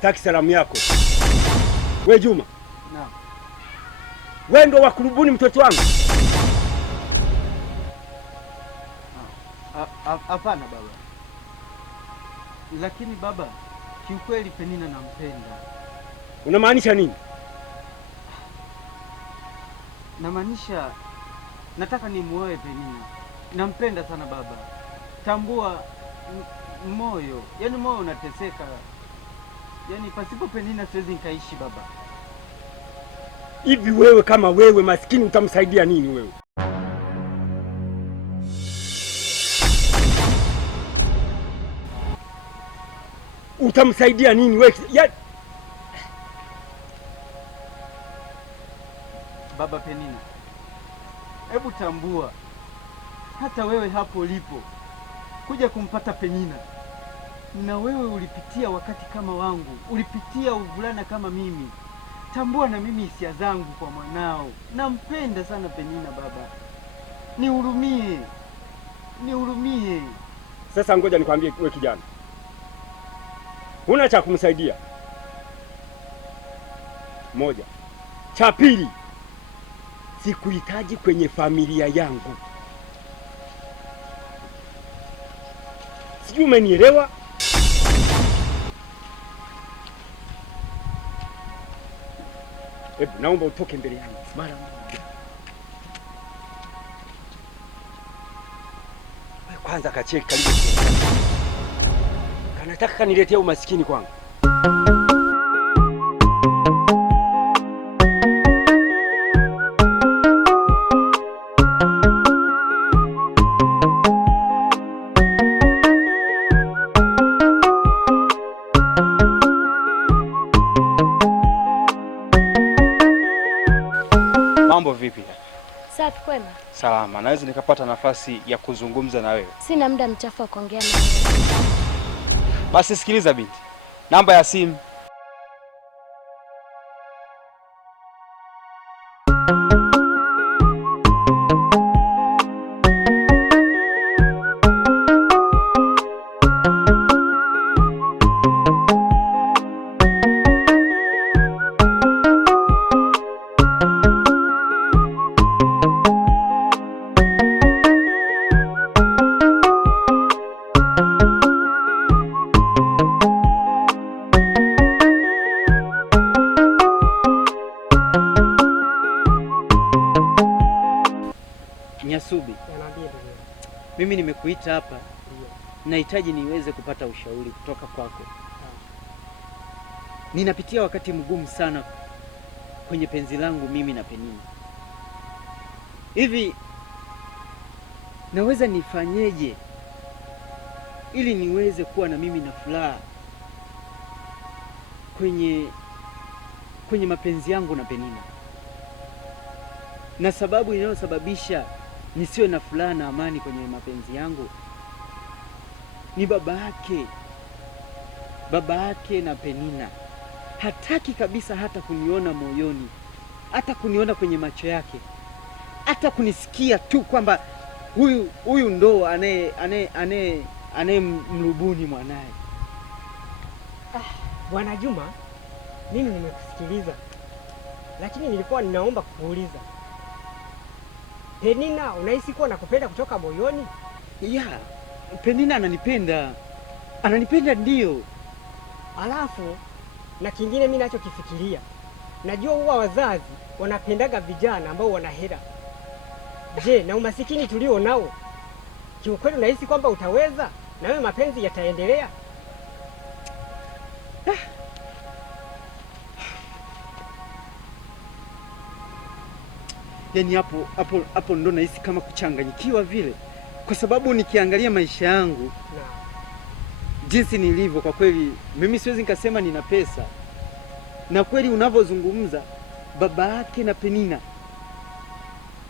Sitaki salamu yako. We Juma. Naam. Wewe ndo wakurubuni mtoto wangu? Hapana baba. Lakini baba, kiukweli Penina nampenda. Unamaanisha nini? Namaanisha nataka nimuoe Penina. Nampenda sana baba. Tambua moyo, yaani moyo unateseka. Yaani pasipo Penina siwezi nikaishi baba. Hivi wewe kama wewe maskini utamsaidia nini wewe? Utamsaidia nini wewe? Baba Penina, hebu tambua hata wewe hapo ulipo kuja kumpata Penina, na wewe ulipitia wakati kama wangu, ulipitia uvulana kama mimi. Tambua na mimi hisia zangu kwa mwanao. Nampenda sana Penina baba. Nihurumie. Nihurumie. Sasa ngoja nikwambie wewe kijana. Huna cha kumsaidia. Moja. Cha pili, sikuhitaji kwenye familia yangu. Sijui umenielewa? Hebu naomba utoke mbele yangu mara moja. Kwanza kacheki karibu. Kanataka kaniletea umaskini kwangu. Mambo vipi? Safi kwema? Salama. Naweza nikapata nafasi ya kuzungumza na wewe? Sina muda mchafu wa kuongea na wewe. Basi sikiliza binti. Namba ya simu. Nyasubi, mimi nimekuita hapa, nahitaji niweze kupata ushauri kutoka kwako. Ninapitia wakati mgumu sana kwenye penzi langu mimi na Penina. Hivi naweza nifanyeje ili niweze kuwa na mimi na furaha kwenye mapenzi yangu na Penina? Na sababu inayosababisha nisiwe na furaha na amani kwenye mapenzi yangu ni baba yake na Penina. Hataki kabisa hata kuniona moyoni, hata kuniona kwenye macho yake, hata kunisikia tu kwamba huyu ndo anayemrubuni mwanaye. Bwana Juma, mimi nimekusikiliza, lakini nilikuwa ninaomba kukuuliza, Penina unahisi kuwa nakupenda kutoka moyoni? Ya, Penina ananipenda ndio. Alafu na kingine mimi nachokifikiria, najua huwa wazazi wanapendaga vijana ambao wana hela. Je, na umasikini tulio nao, kiukweli unahisi kwamba utaweza na wewe mapenzi yataendelea? Yaani hapo ndo nahisi kama kuchanganyikiwa vile, kwa sababu nikiangalia maisha yangu jinsi nilivyo, kwa kweli mimi siwezi nikasema nina pesa. Na kweli unavyozungumza, baba yake na Penina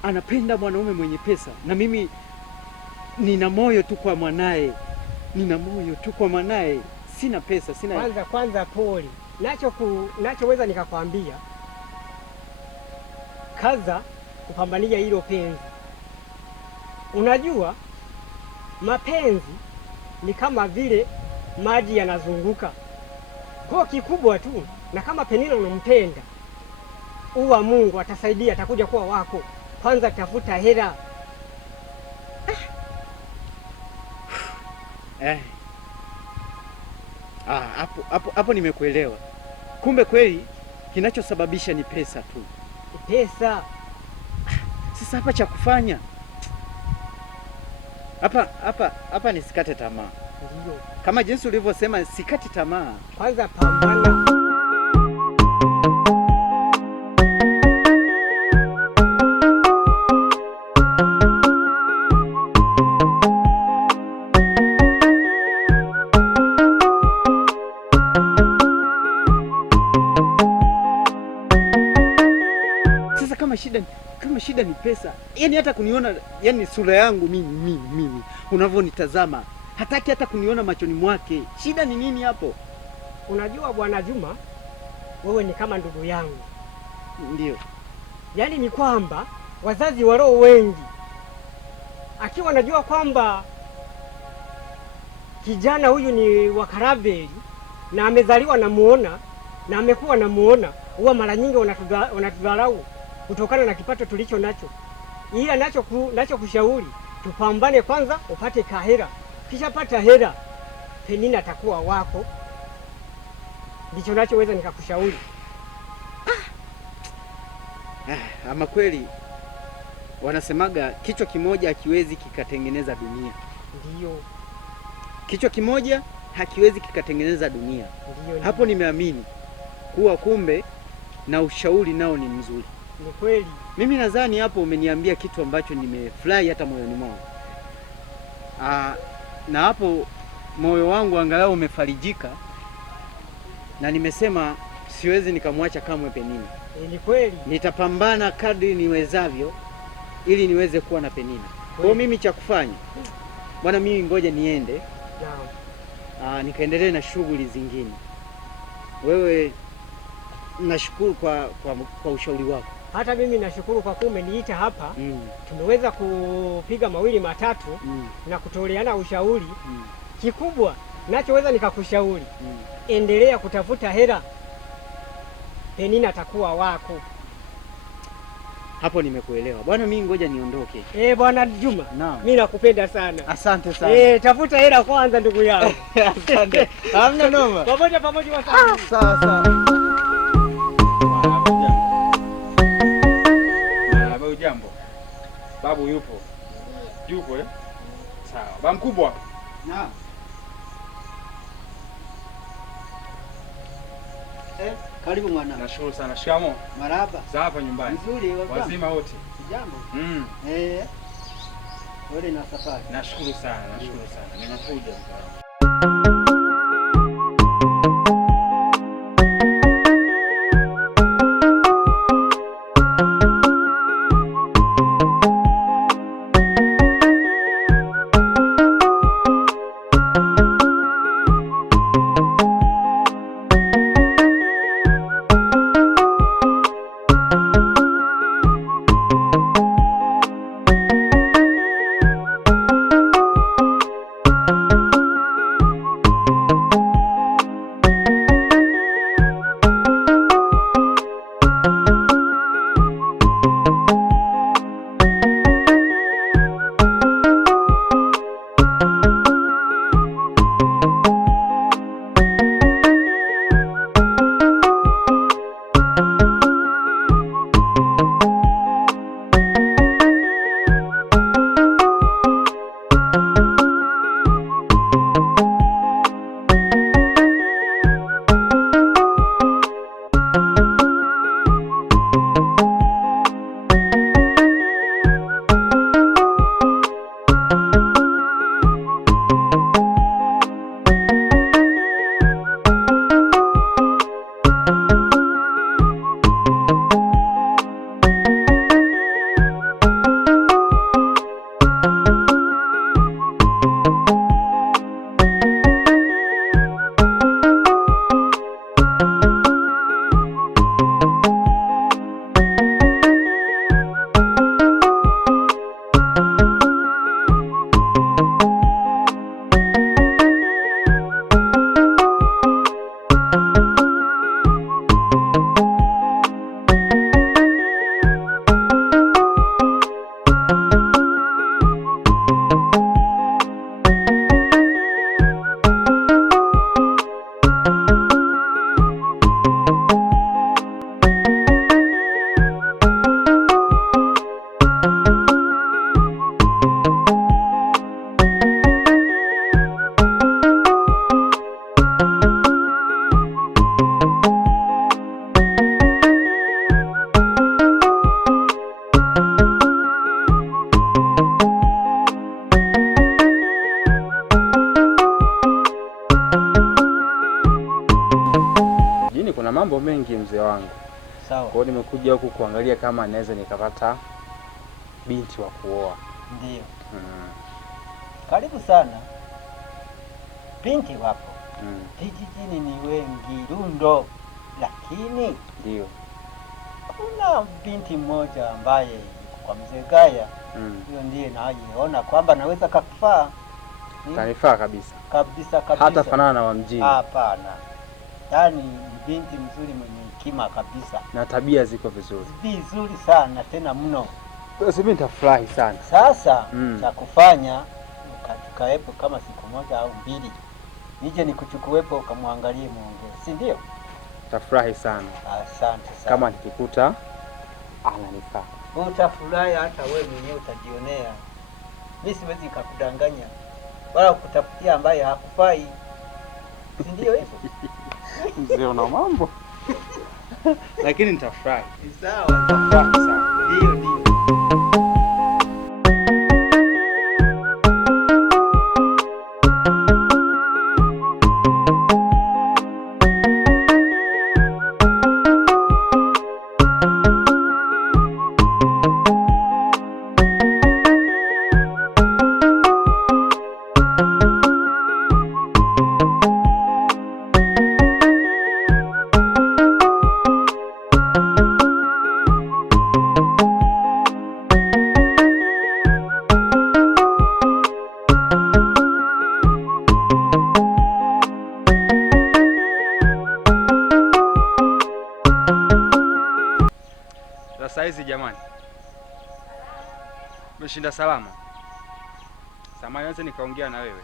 anapenda mwanaume mwenye pesa, na mimi nina moyo tu kwa mwanae, sina pesa, sina. Kwanza pole. Nachoweza nikakwambia, kaza kupambania hilo penzi. Unajua mapenzi ni kama vile maji yanazunguka. Kwa kikubwa tu, na kama Penina unampenda, uwa Mungu atasaidia, atakuja kuwa wako. Kwanza tafuta hela. Hapo nimekuelewa. Kumbe kweli kinachosababisha ni pesa tu. Pesa. Sasa hapa cha kufanya hapa nisikate tamaa. Ndio. Kama jinsi ulivyosema sikate tamaa. Kwanza pambana. Kama shida ni pesa, yaani hata kuniona, yaani sura yangu mimi unavyonitazama, hataki hata kuniona machoni mwake. Shida ni nini hapo? Unajua Bwana Juma, wewe ni kama ndugu yangu. Ndio. Yaani ni kwamba wazazi wa roho wengi, akiwa najua kwamba kijana huyu ni wa Karaveli na amezaliwa namuona na amekuwa namuona, huwa mara nyingi wanatudharau kutokana na kipato tulicho nacho. Ila nacho kushauri tupambane kwanza, upate kahera. Kisha pata hera, Penina atakuwa wako. Ndicho nachoweza nikakushauri. Ama kweli wanasemaga kichwa kimoja hakiwezi kikatengeneza dunia. Ndio. Kichwa kimoja hakiwezi kikatengeneza dunia. Ndio. Hapo nimeamini kuwa kumbe na ushauri nao ni mzuri. Ni kweli. Mimi nadhani hapo umeniambia kitu ambacho nimefurahi hata moyoni mwangu. Na hapo moyo wangu angalau umefarijika, na nimesema siwezi nikamwacha kamwe Penina. Ni kweli. Nitapambana kadri niwezavyo ili niweze kuwa na Penina. Kwa mimi cha kufanya bwana, mimi ngoja niende. Naam. Nikaendelee na shughuli zingine. Wewe nashukuru kwa ushauri wako. Hata mimi nashukuru kwa kuwa umeniita hapa. Tumeweza kupiga mawili matatu na kutoleana ushauri. Kikubwa nachoweza nikakushauri, endelea kutafuta hela, Penina atakuwa wako. Hapo nimekuelewa bwana, mimi ngoja niondoke. Bwana Juma, mimi nakupenda sana. Asante sana. Tafuta hela kwanza ndugu yangu. Asante. Hamna noma. Pamoja wasanii. Sawa sawa. Jambo. Babu yupo? Yupo Sawa. Baba mkubwa. Naam. Karibu mwana. Nashukuru sana. Shikamo. Marhaba. Za hapa nyumbani. Nzuri, wazima wote. Jambo. Wewe na safari. Nashukuru sana. Nimekuja mkao. lakini kuna mambo mengi mzee wangu. Sawa. Kwa hiyo nimekuja huku kuangalia kama naweza nikapata binti wa kuoa. Ndio. Karibu sana. Binti wapo. Vijijini ni wengi Rundo, lakini ndio kuna binti mmoja ambaye kwa mzee Gaya. Hiyo ndiye naona kwamba naweza kakufaa. Kanifaa kabisa. Kabisa. Hata fanana na wa mjini. Hapana. Yaani binti mzuri mwenye hekima kabisa. Na tabia ziko vizuri. Vizuri sana tena mno. Sasa mimi nitafurahi sana. Sasa cha kufanya tukaepo kama siku moja au mbili. Nije nikuchukuepo ukamwangalie muongee. Si ndio? Tafurahi sana. Asante sana. Kama nikikuta ananifaa. Utafurahi hata wewe mwenyewe utajionea. Mimi siwezi kukudanganya wala kutafutia ambaye hakufai. Si ndio hivyo? Mzee una mambo. Lakini nitafurahi. Sawa, nitafurahi sana. Ndio. Saizi jamani, umeshinda salama? Samahani, naweza nikaongea na wewe?